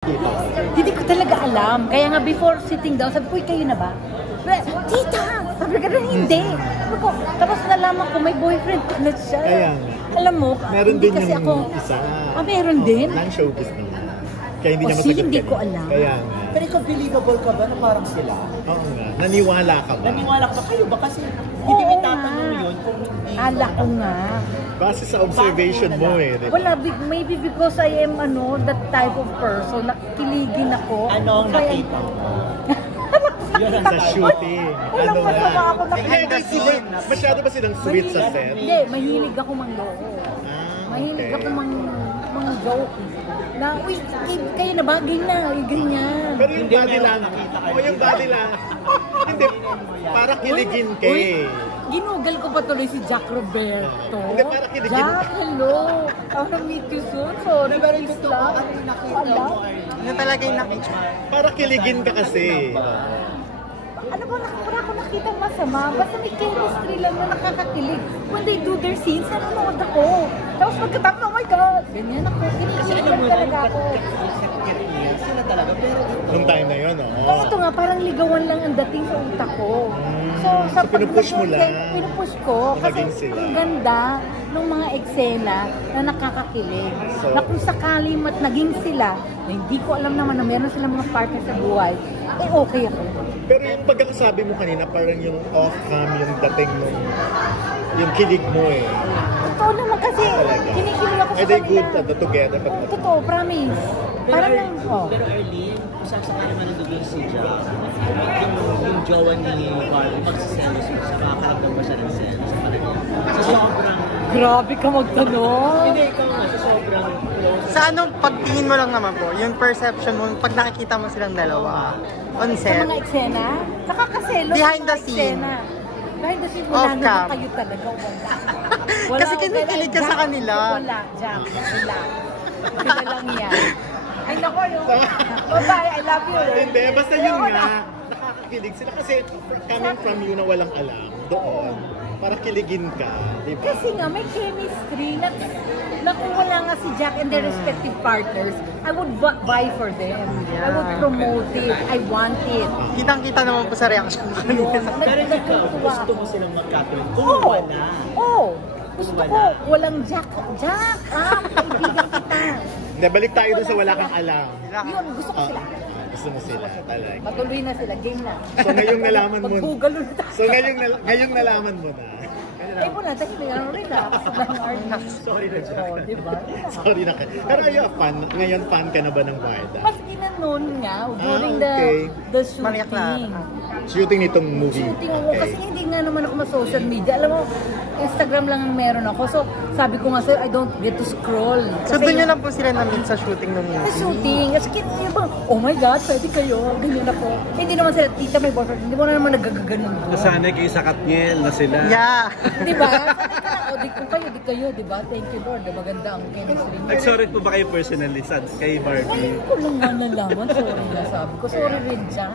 Hindi ko talaga alam. Kaya nga before sitting down, sabi ko, kayo na ba? Tita! Sabi ko na hindi. Sabi ko, tapos nalaman ko may boyfriend ka na siya. Kaya, alam mo, meron hindi din kasi yung ako... isa. Meron din? Non-showbiz nila. Kaya hindi niya O, masagot hindi ka ko rin. alam. Kaya nga. Pero ikaw, believable ka ba na parang sila? Oo nga. Naniwala ka ba? Naniwala ka ba kayo ba? Kasi hindi Oo may nga. tatanong yun kung hindi. Ala ko nga. Base sa observation mo eh. Diba? Wala, maybe because I am that type of person, nakikiligin ako. Ano ang Kaya- nakita mo? Yun ang Sa sabi. shooting. Walang Ano masama nga? ako nakita. Hindi, super, masyado ba silang sweet sa set? Hindi, mahilig ako mangloko. Mahilig ako mang-joke. Na, uy, kayo na bagay na, ganyan. Pero yung body lang, o yung body lang, hindi, para kiligin ka Uy, eh. ginugal ko pa tuloy si Jack Roberto. Hindi, para kiligin. Jack, hello. I wanna meet you soon. Sorry, very lang. Wala. Yun talaga yung nakita. Para kiligin ka kasi. Ano ba, wala ko nakita masama. Basta may chemistry lang na nakakakilig. When they do their scenes, nanonood ako. Tapos pagkatapos, oh my God, ganyan ako. Kinikilig lang talaga ako. Sila talaga. Pero Nung time na yun, Kung ito nga, parang ligawan lang ang dating sa utak ko. So, So, pinupush mo lang. Pinupush ko. Na Kasi maging sila. ang ganda ng mga eksena na nakakakilig. So, Na kung sakali naging sila, na hindi ko alam naman na meron silang mga partner sa buhay, eh okay ako. pero yung pagkakasabi mo kanina, parang yung off-cam, yung dating mo, yung kilig mo eh. Totoo naman kasi, Talaga. kinikilig ako sa Are they kanila. good together? Totoo, promise. Parang lang, Pero Arlene, kung saan sa kanya manunod si Jack, yung jowa ni Barbie, magsiselos mo siya, makakaramdam mo siya ng sense. Sa sobrang... grabe ka magtanong. Hindi, ikaw nga, sa sobrang close. Sa anong pagtingin mo lang naman po, yung perception mo, pag nakikita mo silang dalawa on Sa set, mga eksena, nakakaselo Behind sa the mga scene. eksena. Behind the scene, wala Off naman cam. kayo talaga, wala. Kasi kinikilig ka sa Jack, kanila. Wala, Jack, wala. Sila lang yan. Ay nako, yung bye, I love you. Hindi, basta yun nga, nakakakilig sila kasi coming from you na walang alam doon, para kiligin ka, di ba? Kasi nga, may chemistry na kung wala nga si Jack and their respective partners, I would buy for them. I would promote it. I want it. kitang-kita naman po sa reaction mo Yun. kanina. Pero ikaw, Natutuwa gusto ako. mo silang magkatuloy. Kung Oo. wala. Oo. Gusto ko, walang Jack. Jack, kaibigan kita. Hindi, balik tayo doon sa wala kang alam. Yun, gusto ko sila. Gusto mo sila, talaga. Patuloy na sila, game na. So ngayong nalaman mo, Magbugalo na tayo. so ngayong nalaman mo na, Eh, wala, dahil relax. Sorry na Jack. Oh, diba? sorry na ka. Pero ngayon fan ka na ba ng Barda? Maski na noon nga, during okay. the Maria shooting. Clara. Shooting nitong movie. Shooting ako, kasi hindi nga naman ako ma-social media. Alam mo, Instagram lang ang meron ako. So, sabi ko nga sir, I don't get to scroll. So doon nyo lang po sila na-meet sa shooting ng Sa movie. shooting. Kasi yung bang, oh my God, pwede kayo. Ganyan ako. Hindi naman sila, tita may boyfriend. Hindi mo na naman nagagaganon ko. Nasanay kayo sa Katniel na sila. Yeah. Di ba? Sanay ka na, o di kung kayo, di kayo, di ba? Thank you Lord, maganda ang chemistry niyo. Nag-sorry po ba kayo personally kay Barbie? Ngayon ko lang nga nalaman, sorry na sabi ko. Sorry rin dyan.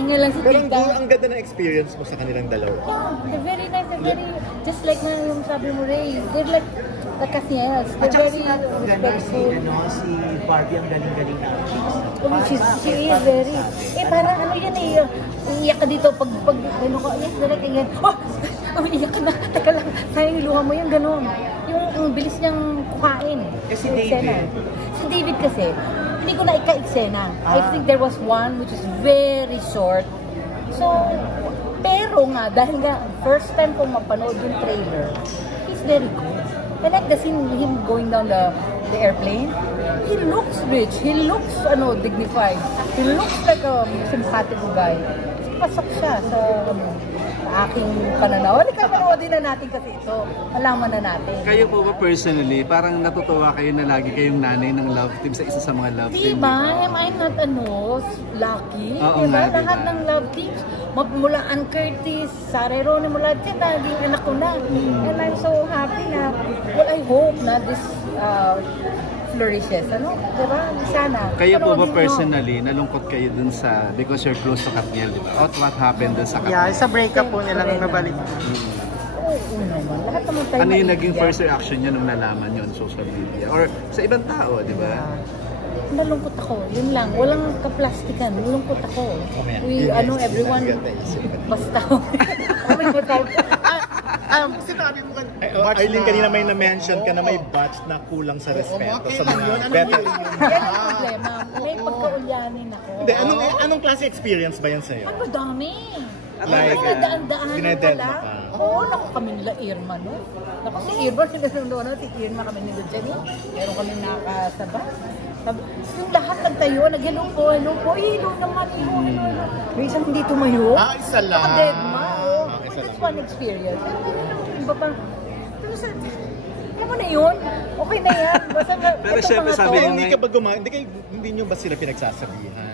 Nga lang si Pero tita. ang ganda ng experience mo sa kanilang dalawa. Yeah, they're very nice, they're very, just like na yung sabi mo Ray, they're like Casniels. At They're saka very sinabi ko gano'n si Barbie ang galing-galing na She is very, parang ano yan eh, iiyak ka dito pag ano ko, yes, direct ganyan, iiyak ka na, teka lang, sayang yung luha mo yung gano'n. Yung bilis niyang kukain. Si yung David. eksena. Si David kasi, hindi ko na ika-eksena. I think there was one which is very short. So, pero nga, dahil nga, first time kong mapanood yung trailer, he's very good. I like the scene him going down the airplane. He looks rich. He looks dignified. He looks like a sympathetic guy. Pasok siya sa aking pananaw. Halika, manoodin na natin kasi ito. Malaman na natin. Kayo po ba personally, parang natutuwa kayo na lagi kayong nanay ng love team sa isa sa mga love team? Diba? Am I not lucky? Oo Diba? nga, Lahat diba? ng love teams, mula Ann Curtis, Sarah Ronnie, mula dyan, naging anak ko na. And I'm so happy na, well, I hope na this flourishes. Ano? Diba? Sana. Kayo po ba Panoodin nyo. personally, nalungkot kayo dun sa, because you're close to Katniel, di ba? What happened dun sa Yeah, Katniel? sa breakup po nila nung nabalik. Oh, Oo naman. Lahat naman tayo Ano yung naging naiintindihan. first reaction niya nung nalaman yun on social media? Or sa ibang tao, di ba? Nalungkot ako. Yun lang. Walang kaplastikan. Nalungkot ako. Everyone, basta. Sinabi mo Arlene, kanina may na-mention ka na may batch na kulang sa respeto sa mga veteran. Yan ang problema. May pagkaulyanin ako. Hindi, anong klase experience ba yan sa'yo? Ano dami? Like, Mga daan-daanan dinedel pala. mo pa. Oo, naku kami nila Irma, no? Naku si Irma, si Irma kami nila Jenny. Meron kami nakasabay. Yung lahat nagtayo, nag-hello po, hello naman, hello. May isang hindi tumayo. Isa lang. Naka-deadma, oh. Isa That's lang. one experience. Iba pa, alam mo na yun, okay na yan. Basta Pero itong syempre, mga sabi to, ko Hindi ka ba hindi nyo ba sila pinagsasabihan?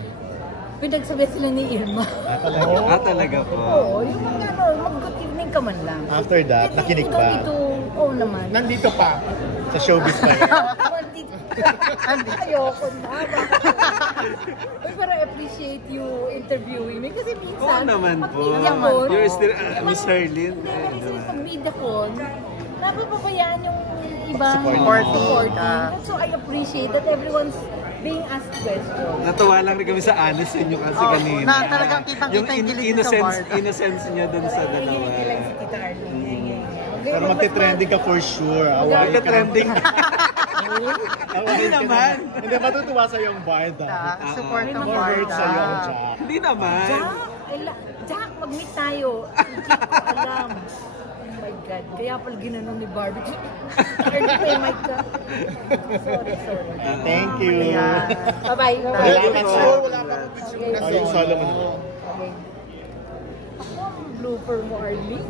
pinagsabi sila ni Irma. Talaga po. Oo, yung mga mag-good evening ka man lang. After that, nakinig ba? Oo naman. Nandito pa. Sa showbiz pa yan. Ayoko na. Uy, pero I appreciate you interviewing me kasi minsan, Oo naman pag po. media con, You're still Miss Herlin. Hindi, kasi pag media con, napapabayaan yung iba Supporting. So I appreciate that everyone's being asked questions. Natuwa lang rin kami sa honest ninyo kasi kanina. Na talagang kitang-kita yung kilig sa bar. Innocence niya dun sa dalawa. Kailan si Tita Arlene. Pero magte-trending ka for sure. Magte-trending. Hindi naman. Hindi, matutuwa sa yung Barda. Support ng More words sa yung Barda. Jack. Hindi naman. Jack, mag-meet tayo. Hindi ko alam. Oh my God. Kaya pala ginanon ni Barbie. Oh my God. Sorry. Thank you. Bye-bye. Salamat po. Wala pa akong picture na Yung solo mo. Okay. Ako ang blooper mo, Arlene.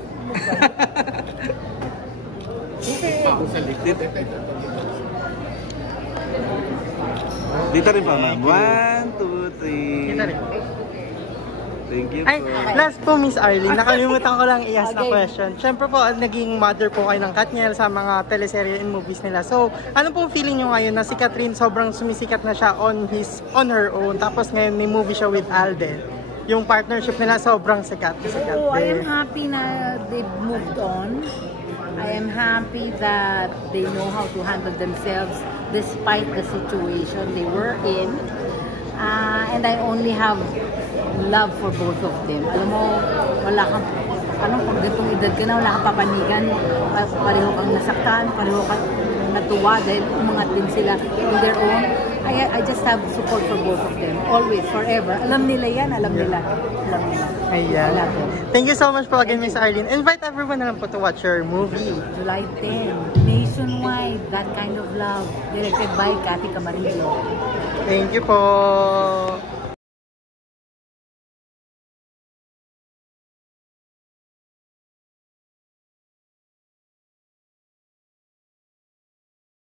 Dito rin pa, ma'am. 1, 2, 3. Thank you Ay, po. last po, Miss Arlene, nakalimutan ko lang i-ask na Okay. question. Siyempre po, naging mother po kayo ng Katniel sa mga teleserye and movies nila. So, ano po feeling nyo ngayon na si Catherine sobrang sumisikat na siya on her own, tapos ngayon may movie siya with Alden? Yung partnership nila sobrang sikat Oh, I am din. happy na they've moved on. I am happy that they know how to handle themselves despite the situation they were in. And I only have love for both of them. Alam mo, wala kang, kung ganitong edad ka na, wala kang papanigan, pareho kang nasaktan, pareho kang natuwa dahil umangat din sila in their own. I just have support for both of them. Always, forever. Alam nila yan, alam nila. Ayan. Wala po. Thank you so much po again, Miss Arlene. Invite everyone na lang po to watch your movie. July 10, nationwide, That Kind of Love, directed by Cathy Camarillo. Thank you po.